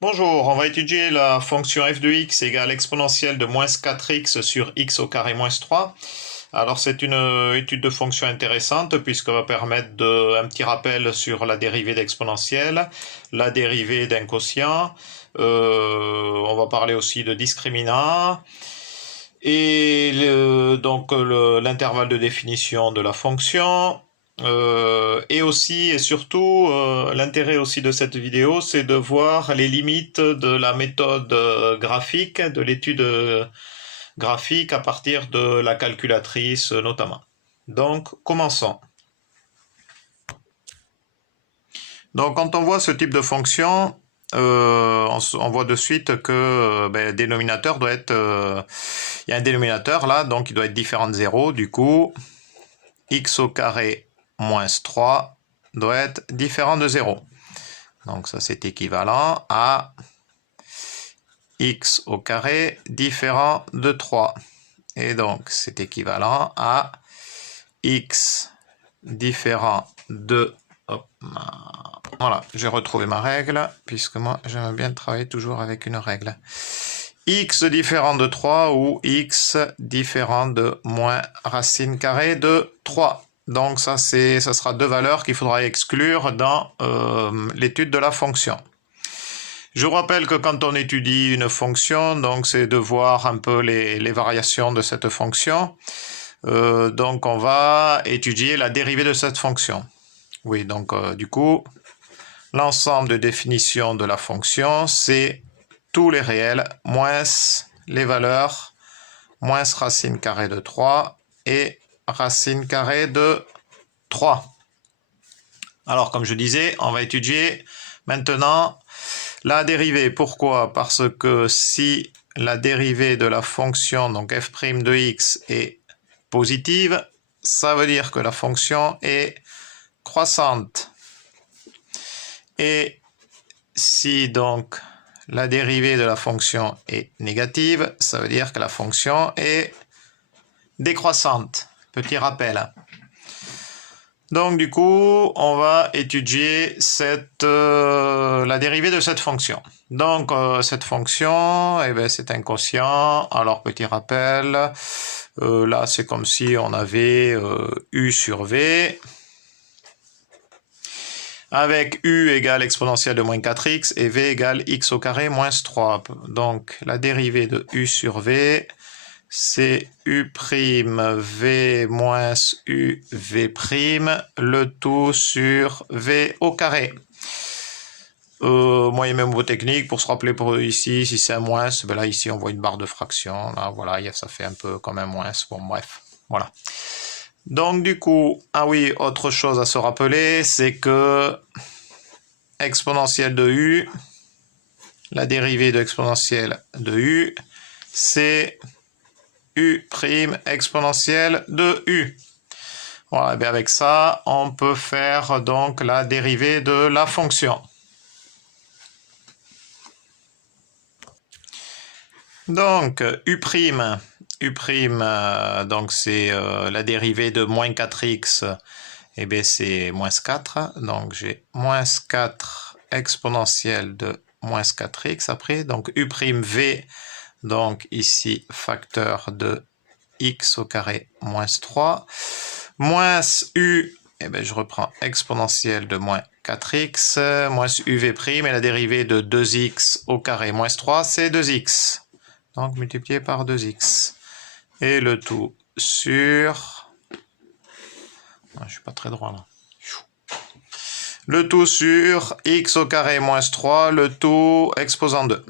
Bonjour, on va étudier la fonction f de x égale exponentielle de moins 4x sur x au carré moins 3. Alors c'est une étude de fonction intéressante puisqu'elle va permettre un petit rappel sur la dérivée d'exponentielle, la dérivée d'un quotient, on va parler aussi de discriminant, et donc l'intervalle de définition de la fonction. Et aussi et surtout, l'intérêt aussi de cette vidéo, c'est de voir les limites de la méthode graphique, de l'étude graphique à partir de la calculatrice notamment. Donc, commençons. Donc, quand on voit ce type de fonction, on voit de suite que le dénominateur doit être... il y a un dénominateur là, donc il doit être différent de 0. Du coup, x au carré moins 3 doit être différent de 0. Donc ça c'est équivalent à x au carré différent de 3. Et donc c'est équivalent à x différent de... Voilà, j'ai retrouvé ma règle, puisque moi j'aime bien travailler toujours avec une règle. X différent de 3 ou x différent de moins racine carrée de 3. Donc ça sera deux valeurs qu'il faudra exclure dans l'étude de la fonction. Je vous rappelle que quand on étudie une fonction, donc c'est de voir un peu les variations de cette fonction. Donc on va étudier la dérivée de cette fonction. Oui, donc du coup, l'ensemble de définition de la fonction, c'est tous les réels moins les valeurs moins racine carrée de 3 et racine carrée de 3. Alors, comme je disais, on va étudier maintenant la dérivée. Pourquoi? Parce que si la dérivée de la fonction, donc f' de x, est positive, ça veut dire que la fonction est croissante. Et si donc la dérivée de la fonction est négative, ça veut dire que la fonction est décroissante. Petit rappel. Donc du coup, on va étudier la dérivée de cette fonction. Donc cette fonction, c'est un quotient. Alors petit rappel, là c'est comme si on avait u sur v, avec u égale exponentielle de moins 4x et v égale x au carré moins 3. Donc la dérivée de u sur v, c'est u' v moins u v', le tout sur v au carré. Moyen même mot technique, pour se rappeler pour ici, si c'est un moins, ben là ici on voit une barre de fraction, là voilà, ça fait un peu comme un moins, bon bref, voilà. Donc du coup, ah oui, autre chose à se rappeler, c'est que exponentielle de u, la dérivée de exponentielle de u, c'est u' exponentielle de u. Voilà, et bien avec ça, on peut faire donc la dérivée de la fonction. Donc, u', donc c'est la dérivée de moins 4x, et bien c'est moins 4, donc j'ai moins 4 exponentielle de moins 4x après, donc u'v, donc ici facteur de x au carré moins 3, moins u, et bien je reprends exponentielle de moins 4x, moins uv', et la dérivée de 2x au carré moins 3, c'est 2x. Donc multiplié par 2x. Et le tout sur... je ne suis pas très droit là. Le tout sur x au carré moins 3, le tout exposant 2.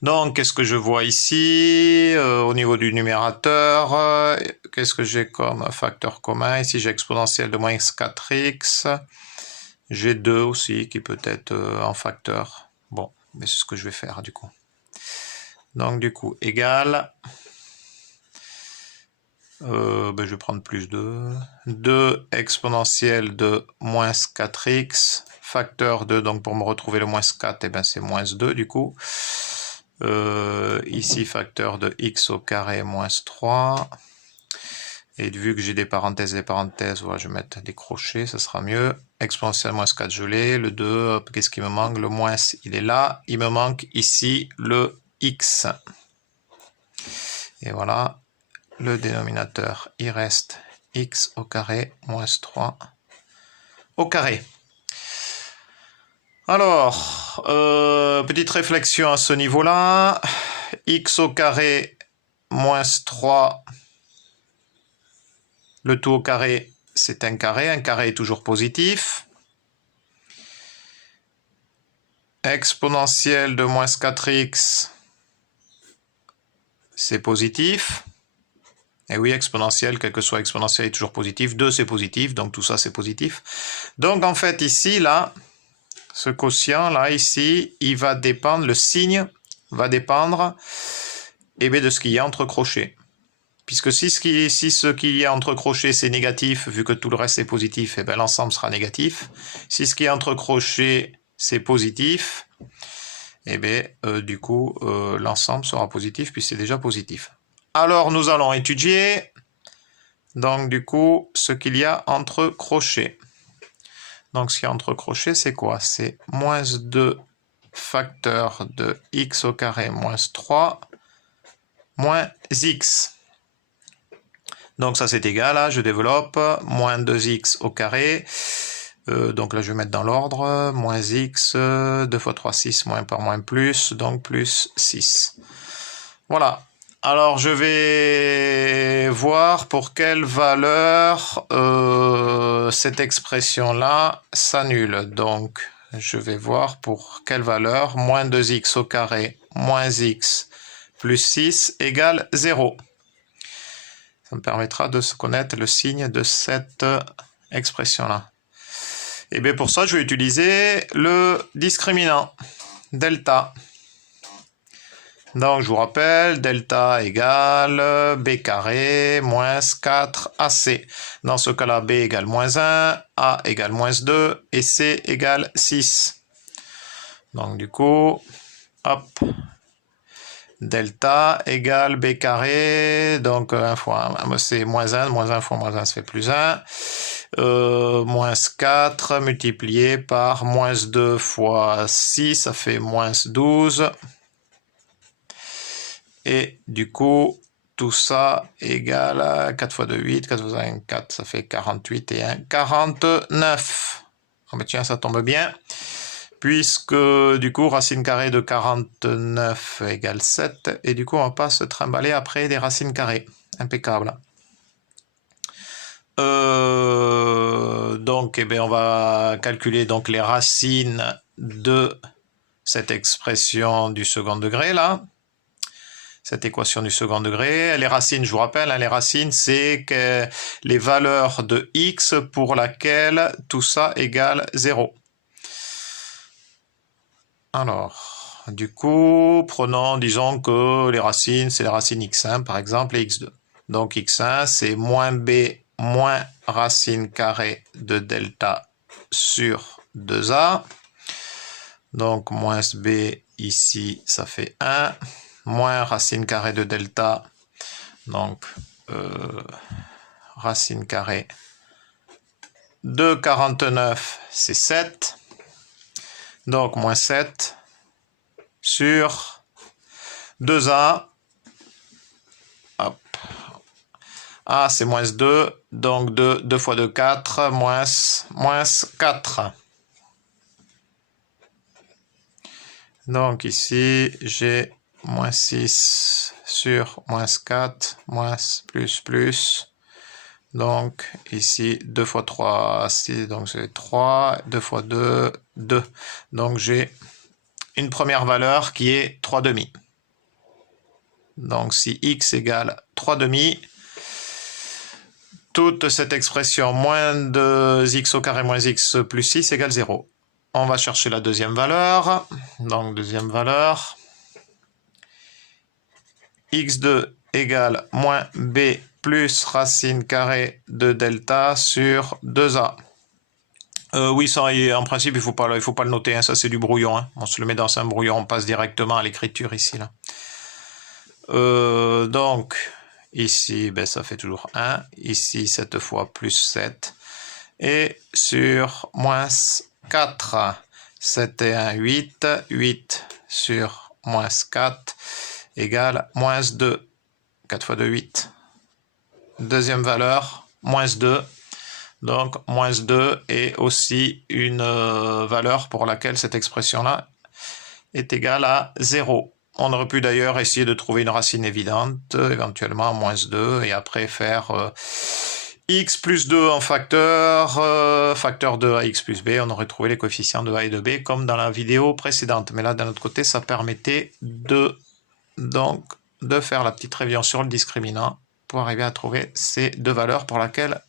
Donc, qu'est-ce que je vois ici? Au niveau du numérateur, qu'est-ce que j'ai comme facteur commun? Ici, j'ai exponentielle de moins 4x. J'ai 2 aussi, qui peut être en facteur. Bon, mais c'est ce que je vais faire du coup. Donc, du coup, égal... je vais prendre plus 2. 2 exponentielle de moins 4x, facteur 2, donc pour me retrouver le moins 4, et c'est moins 2 du coup. Ici, facteur de x au carré moins 3. Et vu que j'ai des parenthèses, voilà, je vais mettre des crochets, ça sera mieux. Exponentielle moins 4, je l'ai. Le 2, qu'est-ce qui me manque? Le moins, il est là. Il me manque ici le x. Et voilà, le dénominateur, il reste x au carré moins 3 au carré. Alors, petite réflexion à ce niveau-là. X au carré moins 3, le tout au carré, c'est un carré est toujours positif. Exponentielle de moins 4x, c'est positif. Et oui, exponentielle, quel que soit exponentielle, est toujours positif. 2, c'est positif, donc tout ça, c'est positif. Donc, en fait, ici, là, ce quotient, là, ici, il va dépendre, le signe va dépendre de ce qu'il y a entre crochets. Puisque si ce qu'il y a entre crochets, c'est négatif, vu que tout le reste est positif, l'ensemble sera négatif. Si ce qui est entre crochets, c'est positif, du coup, l'ensemble sera positif, puis c'est déjà positif. Alors, nous allons étudier, donc du coup, ce qu'il y a entre crochets. Donc, ce qu'il y a entre crochets, c'est quoi? C'est moins 2 facteur de x au carré moins 3 moins x. Donc, ça, c'est égal, là, je développe, moins 2x au carré. Donc là, je vais mettre dans l'ordre, moins x, 2 fois 3, 6, moins par moins plus, donc plus 6. Voilà. Alors, je vais voir pour quelle valeur cette expression-là s'annule. Donc, je vais voir pour quelle valeur moins 2x au carré moins x plus 6 égale 0. Ça me permettra de connaître le signe de cette expression-là. Et bien pour ça, je vais utiliser le discriminant, delta. Donc, je vous rappelle, delta égale b carré moins 4ac. Dans ce cas-là, b égale moins 1, a égale moins 2 et c égale 6. Donc, du coup, hop, delta égale b carré, donc 1 fois 1, c'est moins 1 fois moins 1, ça fait plus 1. Moins 4 multiplié par moins 2 fois 6, ça fait moins 12. Et du coup, tout ça égale 4 fois 2, 8, 4 fois 5, 4, ça fait 48 et 1, 49. Oh, mais tiens, ça tombe bien. Puisque, du coup, racine carrée de 49 égale 7. Et du coup, on va pas se trimballer après des racines carrées. Impeccable. Donc, on va calculer donc les racines de cette expression du second degré, là. Cette équation du second degré. Les racines, je vous rappelle, les racines, c'est que les valeurs de x pour laquelle tout ça égale 0. Alors, du coup, disons que les racines, c'est les racines x1, par exemple, et x2. Donc, x1, c'est moins b moins racine carrée de delta sur 2a. Donc, moins b ici, ça fait 1. Moins racine carrée de delta. Donc, racine carrée de 49, c'est 7. Donc, moins 7 sur 2a. Hop. A, c'est moins 2. Donc, 2 fois 2, 4. Moins 4. Donc, ici, j'ai moins 6 sur moins 4. Moins plus. Donc, ici, 2 fois 3, 6. Donc, c'est 3. 2 fois 2, 2. Donc, j'ai une première valeur qui est 3 demi. Donc, si x égale 3 demi, toute cette expression moins 2x au carré moins x plus 6 égale 0. On va chercher la deuxième valeur. Donc, deuxième valeur. x2 égale moins b plus racine carrée de delta sur 2a. Oui, ça, en principe, il faut pas le noter, hein, ça c'est du brouillon. Hein. On se le met dans un brouillon, on passe directement à l'écriture ici. Là. Donc, Ici, ben, ça fait toujours 1. Ici, cette fois, plus 7. Et sur moins 4, 7 et 1, 8. 8 sur moins 4 égale moins 2. 4 fois 2, 8. Deuxième valeur, moins 2. Donc, moins 2 est aussi une valeur pour laquelle cette expression-là est égale à 0. On aurait pu d'ailleurs essayer de trouver une racine évidente, éventuellement moins 2, et après faire x plus 2 en facteur, facteur de ax plus b, on aurait trouvé les coefficients de a et de b comme dans la vidéo précédente. Mais là, d'un autre côté, ça permettait de faire la petite révision sur le discriminant pour arriver à trouver ces deux valeurs pour laquelle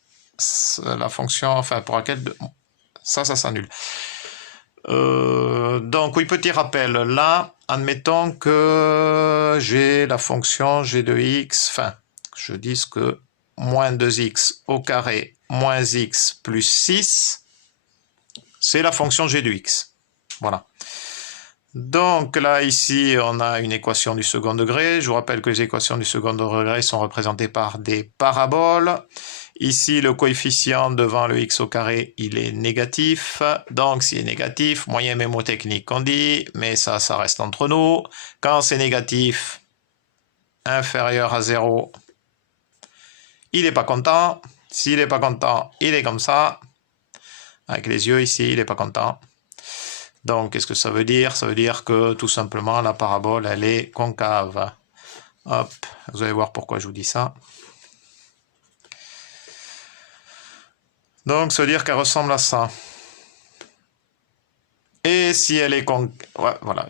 la fonction, enfin pour laquelle ça s'annule. Donc oui, petit rappel, là, admettons que j'ai la fonction g de x, enfin, je dis que moins 2x au carré moins x plus 6, c'est la fonction g de x. Voilà. Donc là, ici, on a une équation du second degré. Je vous rappelle que les équations du second degré sont représentées par des paraboles. Ici, le coefficient devant le x au carré, il est négatif. Donc, s'il est négatif, moyen mémotechnique qu'on dit, mais ça reste entre nous. Quand c'est négatif, inférieur à 0, il n'est pas content. S'il n'est pas content, il est comme ça. Avec les yeux ici, il n'est pas content. Donc, qu'est-ce que ça veut dire? Ça veut dire que tout simplement, la parabole, elle est concave. Hop, vous allez voir pourquoi je vous dis ça. Donc, ça veut dire qu'elle ressemble à ça. Et si elle est ouais, voilà,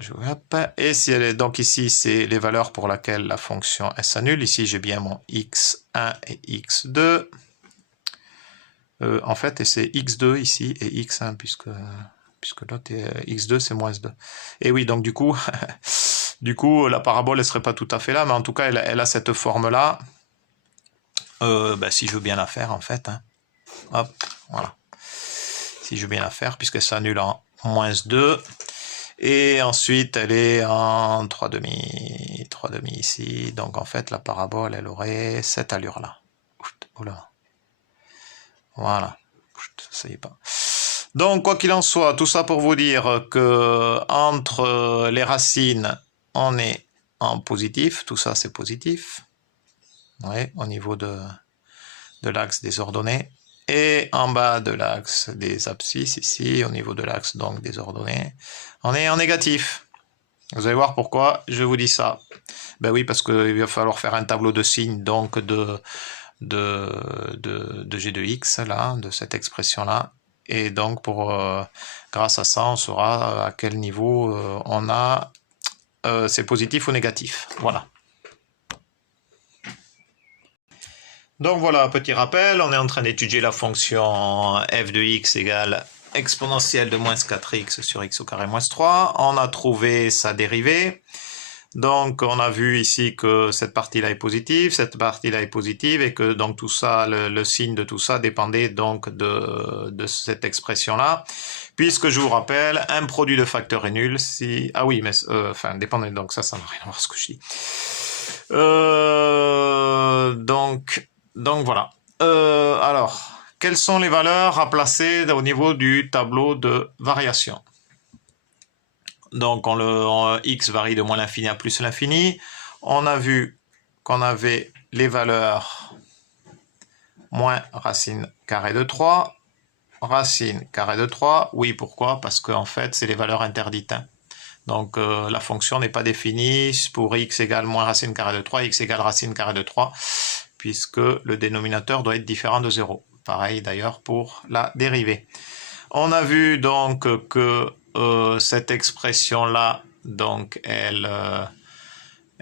et si elle est donc ici, c'est les valeurs pour lesquelles la fonction elle s'annule. Ici, j'ai bien mon x1 et x2. En fait, et c'est x2 ici et x1 puisque l'autre est x2 c'est moins 2. Et oui, donc du coup, la parabole elle serait pas tout à fait là, mais en tout cas, elle a cette forme là. Ben, si je veux bien la faire en fait, hein. Hop, voilà. Si je veux bien la faire, puisqu'elle s'annule en moins 2. Et ensuite, elle est en 3,5 ici. Donc, en fait, la parabole, elle aurait cette allure-là. Oula. Voilà. Ça y est pas. Donc, quoi qu'il en soit, tout ça pour vous dire que entre les racines, on est en positif. Tout ça, c'est positif. Ouais, au niveau de l'axe des ordonnées. Et en bas de l'axe des abscisses, ici, au niveau de l'axe donc des ordonnées, on est en négatif. Vous allez voir pourquoi je vous dis ça. Ben oui, parce qu'il va falloir faire un tableau de signes donc de g de x, là, de cette expression-là. Et donc, grâce à ça, on saura à quel niveau on a c'est positif ou négatif. Voilà. Donc voilà, petit rappel, on est en train d'étudier la fonction f de x égale exponentielle de moins 4x sur x au carré moins 3. On a trouvé sa dérivée. Donc on a vu ici que cette partie-là est positive, cette partie-là est positive, et que donc tout ça, le signe de tout ça dépendait donc de cette expression-là. Puisque je vous rappelle, un produit de facteurs est nul si... Ah oui, mais enfin, dépendait, donc ça n'a rien à voir ce que je dis. Donc voilà. Alors, quelles sont les valeurs à placer au niveau du tableau de variation? Donc, x varie de moins l'infini à plus l'infini. On a vu qu'on avait les valeurs moins racine carrée de 3, racine carrée de 3. Oui, pourquoi? Parce qu'en fait, c'est les valeurs interdites. Hein. Donc, la fonction n'est pas définie pour x égale moins racine carrée de 3, x égale racine carrée de 3, puisque le dénominateur doit être différent de 0. Pareil d'ailleurs pour la dérivée. On a vu donc que cette expression-là, donc elle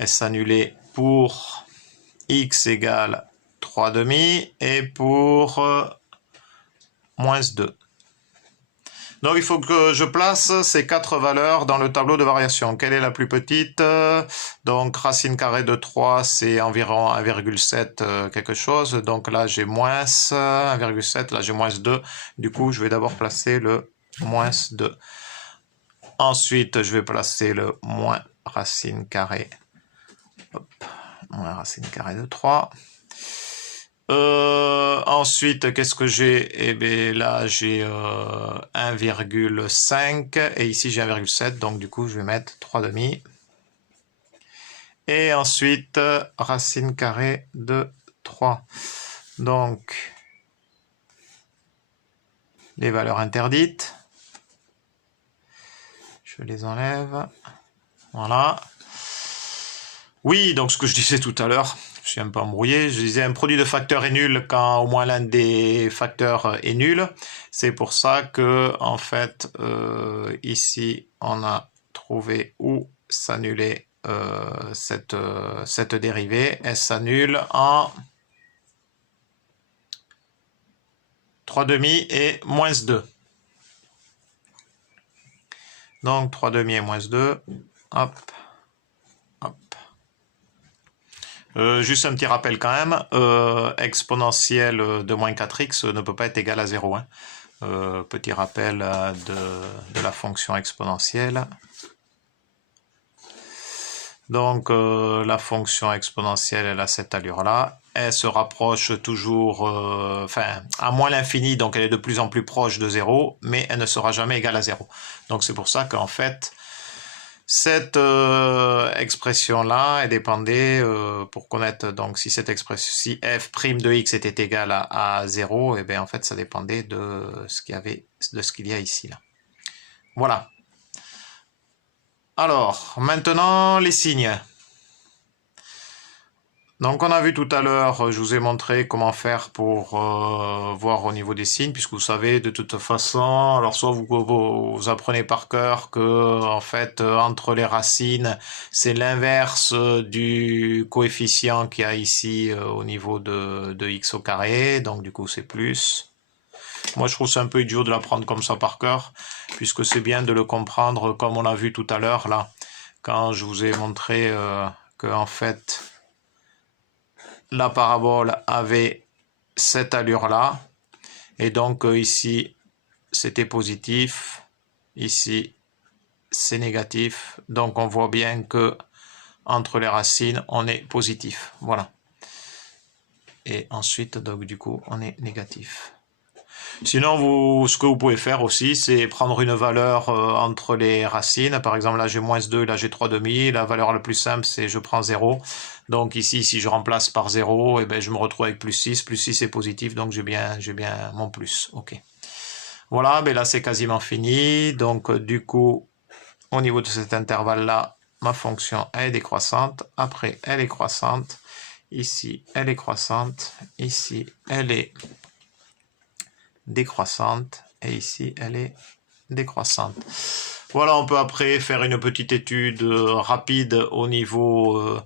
s'annulait pour x égale 3,5 et pour moins 2. Donc il faut que je place ces quatre valeurs dans le tableau de variation. Quelle est la plus petite? Donc racine carrée de 3, c'est environ 1,7 quelque chose. Donc là j'ai moins 1,7, là j'ai moins 2. Du coup je vais d'abord placer le moins 2. Ensuite je vais placer le moins racine carrée. Hop, racine carrée de 3. Ensuite, qu'est-ce que j'ai? Eh bien, là, j'ai 1,5 et ici, j'ai 1,7. Donc, du coup, je vais mettre 3 demi. Et ensuite, racine carrée de 3. Donc, les valeurs interdites. Je les enlève. Voilà. Oui, donc ce que je disais tout à l'heure, je suis un peu embrouillé, je disais un produit de facteurs est nul quand au moins l'un des facteurs est nul. C'est pour ça que, en fait, ici, on a trouvé où s'annuler cette dérivée. Elle s'annule en 3 demi et moins 2. Donc 3 demi et moins 2. Hop. Hop. Juste un petit rappel quand même, exponentielle de moins 4x ne peut pas être égal à 0. Hein. Petit rappel de la fonction exponentielle. Donc la fonction exponentielle, elle a cette allure-là. Elle se rapproche toujours, enfin, à moins l'infini, donc elle est de plus en plus proche de 0, mais elle ne sera jamais égale à 0. Donc c'est pour ça qu'en fait, cette expression-là, elle dépendait, pour connaître, donc si cette expression, si f' de x était égal à 0, et bien en fait ça dépendait de ce qu'il y a ici. Là. Voilà. Alors, maintenant les signes. Donc on a vu tout à l'heure, je vous ai montré comment faire pour voir au niveau des signes, puisque vous savez de toute façon, alors soit vous apprenez par cœur que en fait entre les racines, c'est l'inverse du coefficient qu'il y a ici au niveau de x au carré, donc du coup c'est plus. Moi je trouve c'est un peu idiot de l'apprendre comme ça par cœur, puisque c'est bien de le comprendre comme on a vu tout à l'heure là, quand je vous ai montré que en fait la parabole avait cette allure-là. Et donc ici, c'était positif. Ici, c'est négatif. Donc on voit bien que entre les racines, on est positif. Voilà. Et ensuite, donc du coup, on est négatif. Sinon, ce que vous pouvez faire aussi, c'est prendre une valeur entre les racines. Par exemple, là j'ai moins 2, là j'ai 3 demi. La valeur la plus simple, c'est je prends 0. Donc ici, si je remplace par 0, et ben, je me retrouve avec plus 6. Plus 6 est positif, donc j'ai bien mon plus. Ok. Voilà, mais là c'est quasiment fini. Donc du coup, au niveau de cet intervalle-là, ma fonction est décroissante. Après, elle est croissante. Ici, elle est croissante. Ici, elle est décroissante et ici elle est décroissante. Voilà, on peut après faire une petite étude rapide au niveau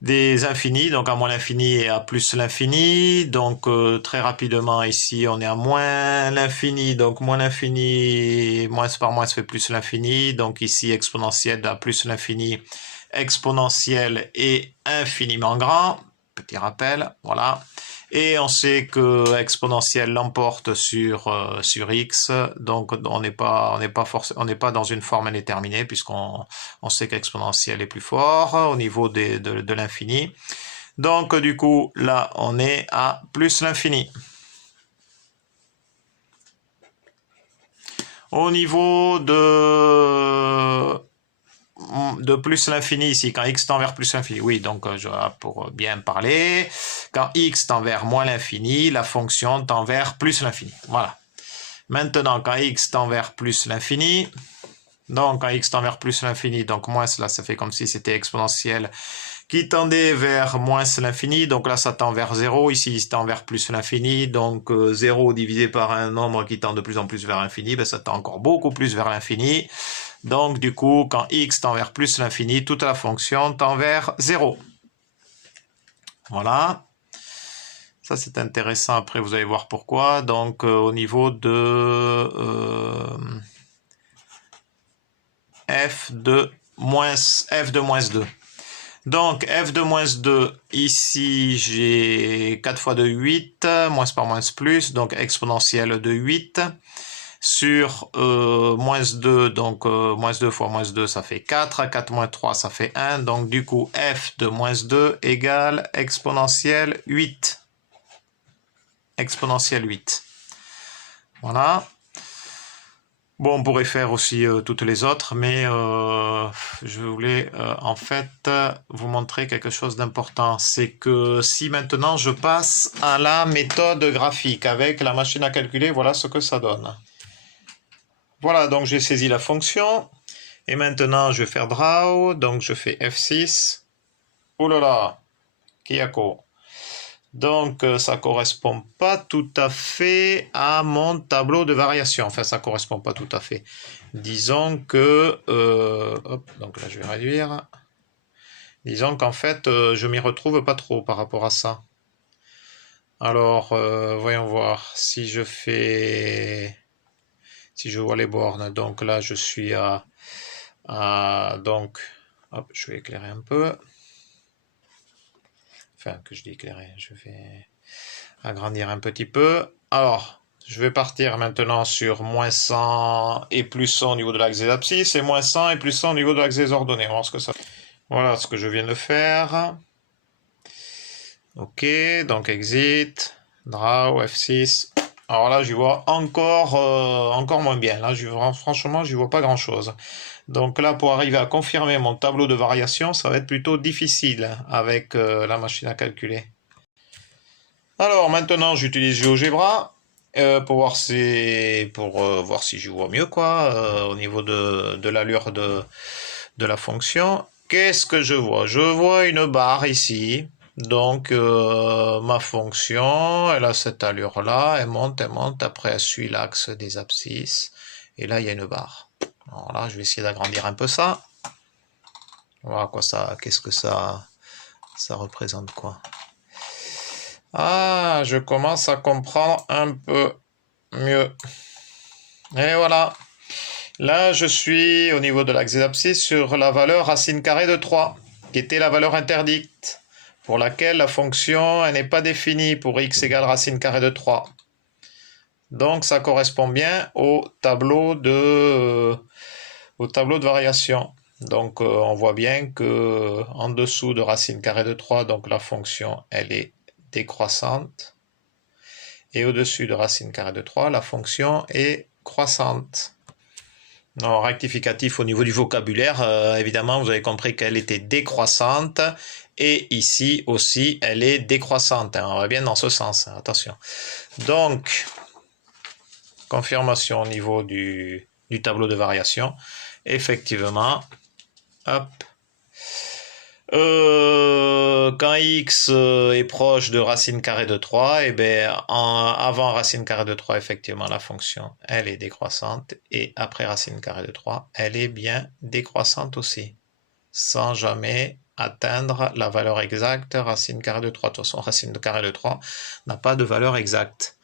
des infinis, donc à moins l'infini et à plus l'infini. Donc très rapidement ici on est à moins l'infini, donc moins l'infini, moins par moins ça fait plus l'infini, donc ici exponentielle à plus l'infini, exponentielle et infiniment grand, petit rappel, voilà. Et on sait que exponentielle l'emporte sur x, donc on n'est pas dans une forme indéterminée puisqu'on sait qu'exponentielle est plus fort au niveau de l'infini. Donc du coup là on est à plus l'infini. Au niveau de plus l'infini ici, quand x tend vers plus l'infini. Oui, donc pour bien parler, quand x tend vers moins l'infini, la fonction tend vers plus l'infini. Voilà. Maintenant, quand x tend vers plus l'infini, donc quand x tend vers plus l'infini, donc moins, là ça fait comme si c'était exponentielle qui tendait vers moins l'infini, donc là ça tend vers 0, ici il tend vers plus l'infini, donc 0 divisé par un nombre qui tend de plus en plus vers l'infini, ben, ça tend encore beaucoup plus vers l'infini. Donc du coup, quand x tend vers plus l'infini, toute la fonction tend vers 0. Voilà. Ça c'est intéressant, après vous allez voir pourquoi. Donc au niveau de f de moins 2. Donc f de moins 2, ici j'ai 4 fois de 8, moins par moins plus, donc exponentielle de 8. sur moins 2, donc moins 2 fois moins 2, ça fait 4, 4 moins 3, ça fait 1, donc du coup, f de moins 2 égale exponentielle 8. Exponentielle 8. Voilà. Bon, on pourrait faire aussi toutes les autres, mais je voulais en fait vous montrer quelque chose d'important. C'est que si maintenant je passe à la méthode graphique avec la machine à calculer, voilà ce que ça donne. Voilà, donc j'ai saisi la fonction. Et maintenant, je vais faire draw. Donc je fais F6. Oh là là, Kiyako. Donc, ça correspond pas tout à fait à mon tableau de variation. Enfin, ça correspond pas tout à fait. Disons que... hop, donc là, je vais réduire. Disons qu'en fait, je m'y retrouve pas trop par rapport à ça. Alors, voyons voir. Si je fais... Si je vois les bornes, donc là, je suis à donc, hop, je vais éclairer un peu. Enfin, que je dis éclairer, je vais agrandir un petit peu. Alors, je vais partir maintenant sur moins 100 et plus 100 au niveau de l'axe des abscisses et moins 100 et plus 100 au niveau de l'axe des ordonnées. On va voir ce que ça fait. Voilà ce que je viens de faire. Ok, donc exit, draw, F6. Alors là, j'y vois encore moins bien. Là, franchement, j'y vois pas grand-chose. Donc là, pour arriver à confirmer mon tableau de variation, ça va être plutôt difficile avec la machine à calculer. Alors maintenant, j'utilise GeoGebra pour voir si je vois mieux quoi au niveau de l'allure de la fonction. Qu'est-ce que je vois? Je vois une barre ici. Donc ma fonction, elle a cette allure-là, elle monte, après elle suit l'axe des abscisses, et là il y a une barre. Alors là, je vais essayer d'agrandir un peu ça. Voilà quoi ça, qu'est-ce que ça représente quoi. Ah, je commence à comprendre un peu mieux. Et voilà. Là, je suis au niveau de l'axe des abscisses sur la valeur racine carrée de 3, qui était la valeur interdite, pour laquelle la fonction n'est pas définie pour x égale racine carrée de 3. Donc, ça correspond bien au tableau de variation. Donc, on voit bien que en dessous de racine carrée de 3, donc la fonction, elle est décroissante. Et au-dessus de racine carrée de 3, la fonction est croissante. Non, rectificatif au niveau du vocabulaire, évidemment, vous avez compris qu'elle était décroissante. Et ici aussi, elle est décroissante. Hein, on va bien dans ce sens, hein, attention. Donc, confirmation au niveau du tableau de variation. Effectivement, hop. Quand x est proche de racine carrée de 3, et bien avant racine carrée de 3, effectivement, la fonction, elle est décroissante. Et après racine carrée de 3, elle est bien décroissante aussi. Sans jamais atteindre la valeur exacte racine carrée de 3. De toute façon, racine carrée de 3 n'a pas de valeur exacte,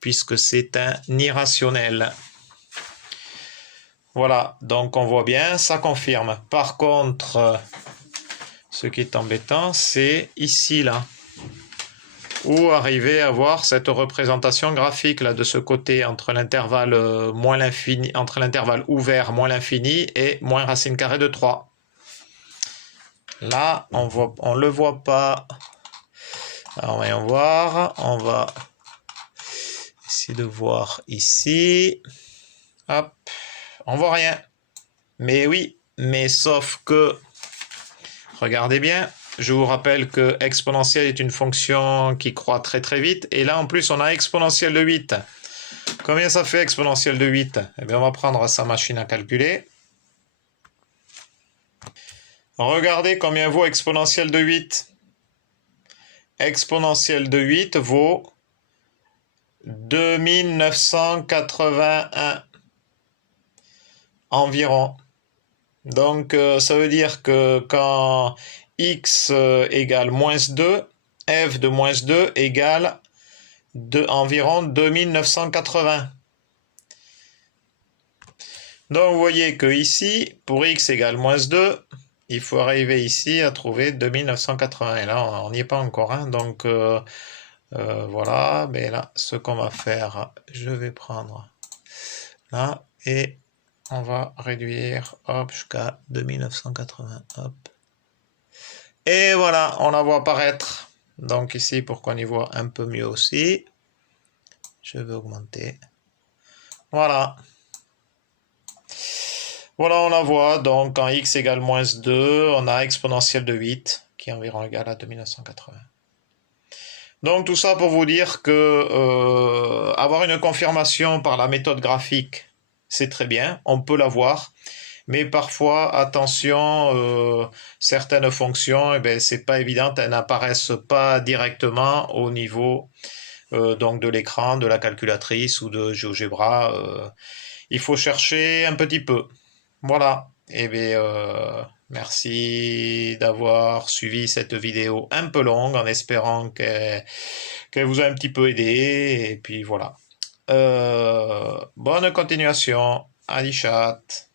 puisque c'est un irrationnel. Voilà, donc on voit bien, ça confirme. Par contre, ce qui est embêtant, c'est ici, là, où arriver à voir cette représentation graphique, là, de ce côté, entre l'intervalle moins l'infini, entre l'intervalle ouvert moins l'infini et moins racine carrée de 3. Là, on le voit pas. Alors, voyons voir. On va essayer de voir ici. Hop, on voit rien. Mais oui, mais sauf que, regardez bien, je vous rappelle que exponentielle est une fonction qui croît très très vite. Et là, en plus, on a exponentielle de 8. Combien ça fait exponentielle de 8? Eh bien, on va prendre sa machine à calculer. Regardez combien vaut exponentielle de 8. Exponentielle de 8 vaut 2981 environ. Donc, ça veut dire que quand x égale moins 2, f de moins 2 égale environ 2980. Donc, vous voyez que ici, pour x égale moins 2, il faut arriver ici à trouver 2980. Et là, on n'y est pas encore. Hein, donc, voilà. Mais là, ce qu'on va faire, je vais prendre là, et on va réduire, hop, jusqu'à 2980, hop. Et voilà, on la voit apparaître. Donc ici, pour qu'on y voit un peu mieux aussi, je vais augmenter. Voilà. Voilà, on la voit. Donc en x égale moins 2, on a exponentielle de 8, qui est environ égal à 2980. Donc tout ça pour vous dire que avoir une confirmation par la méthode graphique, c'est très bien, on peut l'avoir. Mais parfois, attention, certaines fonctions, eh ben, c'est pas évident, elles n'apparaissent pas directement au niveau donc de l'écran, de la calculatrice ou de GeoGebra. Il faut chercher un petit peu. Voilà. Eh bien, merci d'avoir suivi cette vidéo un peu longue en espérant qu'elle vous a un petit peu aidé. Et puis voilà. Bonne continuation. Allez, chat.